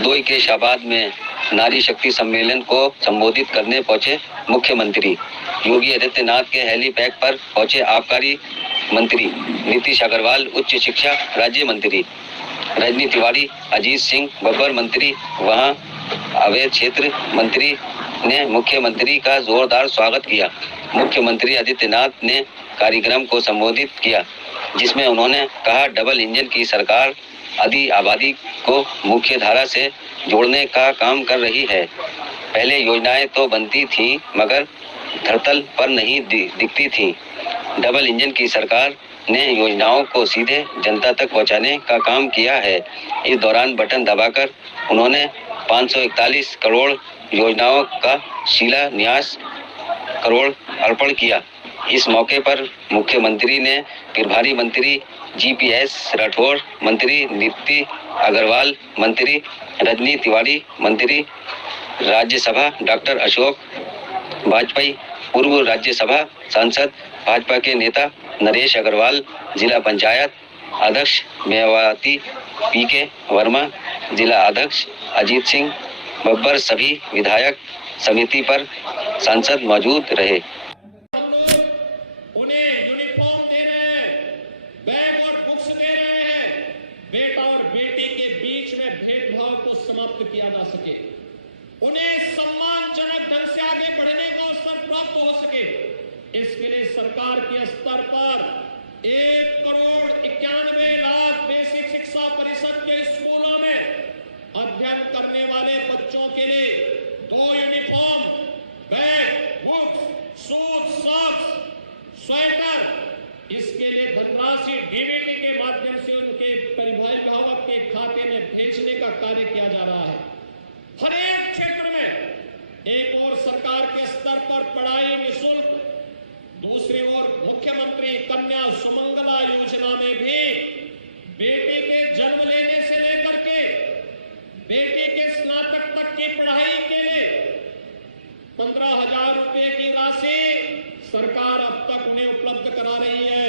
हरदोई के शाहबाद में नारी शक्ति सम्मेलन को संबोधित करने पहुंचे मुख्यमंत्री। योगी आदित्यनाथ के हेलीपैड पर पहुंचे आबकारी मंत्री नीतीश अग्रवाल, उच्च शिक्षा राज्य मंत्री रजनी तिवारी, अजीत सिंह बब्बर मंत्री। वहां अवैध क्षेत्र मंत्री ने मुख्यमंत्री का जोरदार स्वागत किया। मुख्यमंत्री आदित्यनाथ ने कार्यक्रम को संबोधित किया, जिसमें उन्होंने कहा, डबल इंजन की सरकार आधी आबादी को मुख्य धारा से जोड़ने का काम कर रही है। पहले योजनाएं तो बनती थीं, मगर धरातल पर नहीं दिखती थीं। डबल इंजन की सरकार ने योजनाओं को सीधे जनता तक पहुंचाने का काम किया है। इस दौरान बटन दबाकर उन्होंने 541 करोड़ योजनाओं का शिलान्यास करोड़ अर्पण किया। इस मौके पर मुख्यमंत्री ने प्रभारी मंत्री जीपीएस राठौर, मंत्री नीति अग्रवाल, मंत्री रजनी तिवारी, मंत्री राज्यसभा डॉक्टर अशोक वाजपेयी, पूर्व राज्यसभा सांसद भाजपा के नेता नरेश अग्रवाल, जिला पंचायत अध्यक्ष मेवाती पीके वर्मा, जिला अध्यक्ष अजीत सिंह बब्बर, सभी विधायक समिति पर सांसद मौजूद रहे। किया जा सके, उन्हें सम्मानजनक ढंग से आगे बढ़ने का अवसर प्राप्त हो सके, इसके लिए सरकार के स्तर पर 1,91,00,000 बेसिक शिक्षा परिषद के स्कूलों में अध्ययन करने वाले बच्चों के लिए 2 uniform, bag, books, shoes, socks, sweater, इसके लिए धनराशि डीबीटी के माध्यम से उनके अभिभावक के खाते में भेजने का कार्य किया जा रहा है। हर एक क्षेत्र में एक और सरकार के स्तर पर पढ़ाई निःशुल्क, दूसरी ओर मुख्यमंत्री कन्या सुमंगला योजना में भी बेटी के जन्म लेने से लेकर के बेटी के स्नातक तक की पढ़ाई के लिए 15,000 रुपए की राशि सरकार अब तक उन्हें उपलब्ध करा रही है।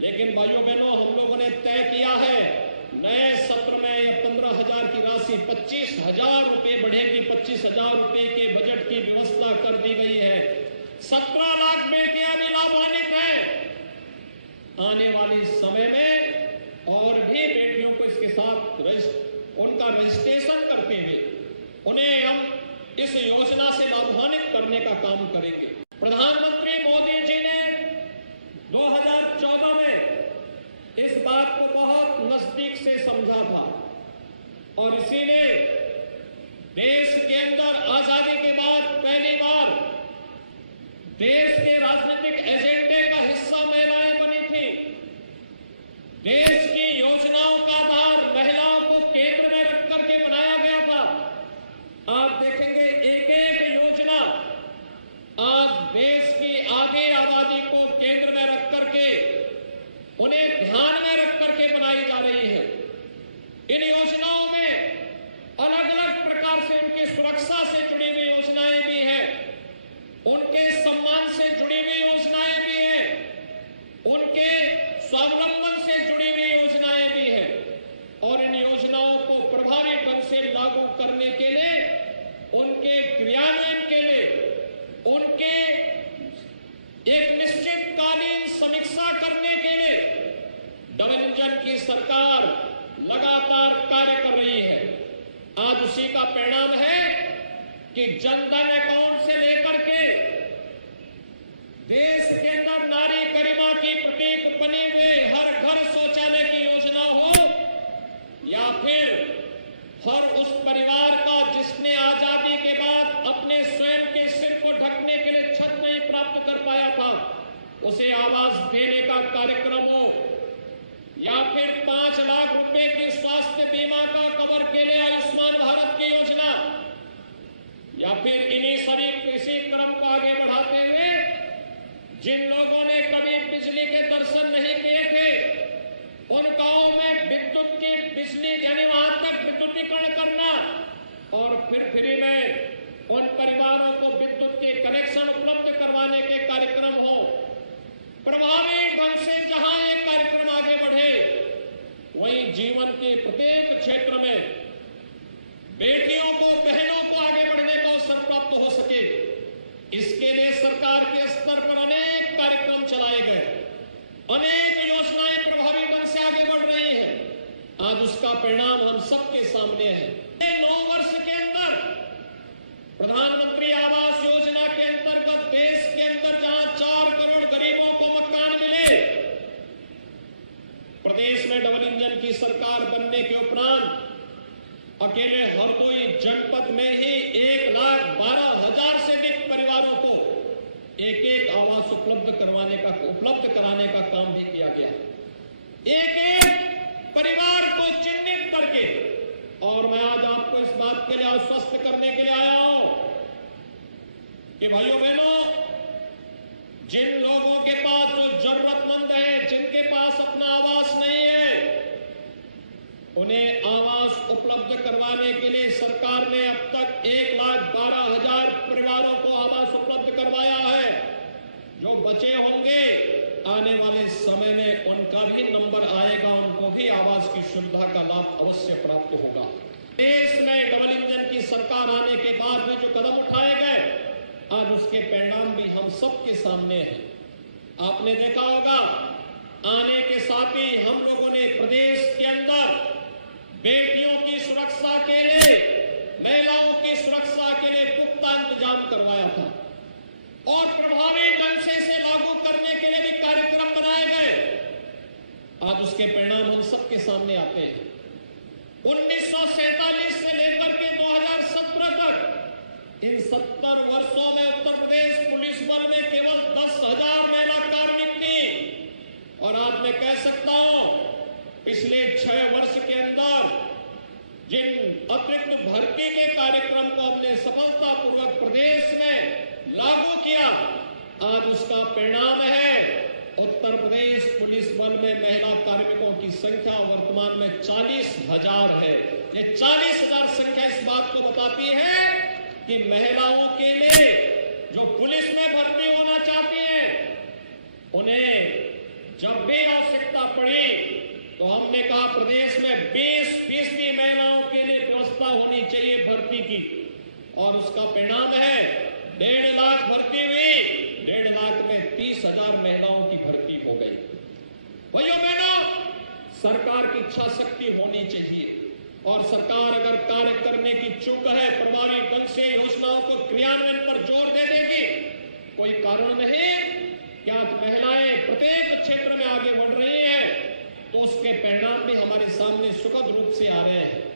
लेकिन भाइयों बहनों, हम लोगों ने तय किया है, नए सत्र में 15,000 की राशि 25,000 रुपए बढ़ेगी। 25,000 रुपए के बजट की व्यवस्था कर दी गई है। 17 लाख बेटियां भी लाभान्वित हैं। आने वाले समय में और भी बेटियों को इसके साथ उनका रजिस्ट्रेशन करते हुए उन्हें हम इस योजना से लाभान्वित करने का काम करेंगे। प्रधानमंत्री मोदी जी ने 2014 में इस बात को बहुत नजदीक से समझा था और इसीलिए देश के अंदर आजादी के बाद पहली बार देश के राजनीतिक एजेंडे का हिस्सा महिलाएं बनी थी। देश की योजनाओं का आधार महिलाओं को केंद्र में रख करके बनाया गया था। आप देखेंगे एक एक योजना आज देश की आधी आबादी को केंद्र में रख करके उन्हें ध्यान में रख करके बनाई जा रही है। इन योजनाओं में अलग अलग प्रकार से उनकी सुरक्षा से जुड़ी हुई योजनाएं भी हैं, उनके सम्मान से जुड़ी हुई योजनाएं भी हैं, उनके स्वावलंबन से जुड़ी हुई योजनाएं भी हैं और इन योजनाओं को प्रभावी ढंग से लागू करने के लिए, उनके क्रियान्वयन के लिए, उनके एक निश्चितकालीन समीक्षा करने के लिए डबल इंजन की सरकार लगातार कार्य कर रही है। आज उसी का परिणाम है कि जनधन अकाउंट से लेकर के देश के अंदर नारी गरिमा की प्रतीक बनी हुई हर घर शौचालय की योजना हो या फिर हर उस परिवार का जिसने आजादी के बाद अपने स्वयं के सिर को ढकने के लिए छत नहीं प्राप्त कर पाया था, उसे आवास देने का कार्यक्रम हो या फिर 5 लाख रुपए की स्वास्थ्य बीमा का कवर के लिए आयुष्मान भारत की योजना या फिर इन्हीं सभी कृषि क्रम को आगे बढ़ाते हुए जिन लोगों ने कभी बिजली के दर्शन नहीं किए थे, उन गांवों में विद्युत की बिजली यानी वहां तक विद्युतीकरण करना और फिर फ्री में उन परिवारों को विद्युत के कनेक्शन उपलब्ध करवाने के कार्यक्रम हो। प्रभावी ढंग से जहां ये कार्यक्रम आगे बढ़े, वहीं जीवन के प्रत्येक क्षेत्र में अनेक योजनाएं प्रभावी ढंग से आगे बढ़ रही है। आज उसका परिणाम हम सबके सामने है। 9 वर्ष के अंदर प्रधानमंत्री आवास योजना के अंतर्गत देश के अंदर जहां 4 करोड़ गरीबों को मकान मिले, प्रदेश में डबल इंजन की सरकार बनने के उपरांत अकेले हरदोई जनपद में ही 1,12,000 से अधिक परिवारों को एक आवास उपलब्ध कराने का काम भी किया गया। एक परिवार को चिन्हित करके, और मैं आज आपको इस बात के लिए आश्वस्त करने के लिए आया हूं कि भाइयों बहनों, जिन लोगों के पास, जो जरूरतमंद हैं, जिनके पास अपना आवास नहीं है, उन्हें आवास उपलब्ध करवाने के लिए सरकार ने अब तक 1,12,000 परिवारों को आवास उपलब्ध करवाया है। जो बचे होंगे आने वाले समय में उनका भी नंबर आएगा, उनको भी आवास की सुविधा का लाभ अवश्य प्राप्त होगा। देश में डबल इंजन की सरकार आने के बाद में जो कदम उठाए गए, आज उसके परिणाम भी हम सबके सामने हैं। आपने देखा होगा, आने के साथ ही हम लोगों ने प्रदेश के अंदर बेटियों की सुरक्षा के लिए, महिलाओं की सुरक्षा के लिए पुख्ता इंतजाम करवाया था और प्रभावी ढंग से इसे लागू करने के लिए भी कार्यक्रम बनाए गए। आज उसके परिणाम हम सबके सामने आते हैं। 1947 से लेकर के 2017 तक इन 70 वर्षों में उत्तर प्रदेश पुलिस बल में केवल 10,000 महिला कार्मिक थी, और आज मैं कह सकता हूं पिछले 6 वर्ष के अंदर जिन अतिरिक्त भर्ती के कार्यक्रम को हमने सफलतापूर्वक प्रदेश में लागू किया, आज उसका परिणाम है उत्तर प्रदेश पुलिस बल में महिला कार्मिकों की संख्या वर्तमान में 40,000 है। ये 40,000 संख्या इस बात को बताती है कि महिलाओं के लिए जो पुलिस में भर्ती होना चाहती हैं, उन्हें जब भी आवश्यकता पड़ी तो हमने कहा प्रदेश में 20% महिलाओं के लिए व्यवस्था होनी चाहिए भर्ती की, और उसका परिणाम है 1.5 लाख भर्ती हुई, 1.5 लाख में 30,000 महिलाओं की भर्ती हो गई। भाइयों बहनों, सरकार की इच्छा शक्ति होनी चाहिए, और सरकार अगर कार्य करने की चूक है, प्रभावी ढंग से योजनाओं को क्रियान्वयन पर जोर दे देगी, कोई कारण नहीं कि आज महिलाएं प्रत्येक क्षेत्र में आगे बढ़ रही हैं, तो उसके परिणाम भी हमारे सामने सुखद रूप से आ रहे हैं।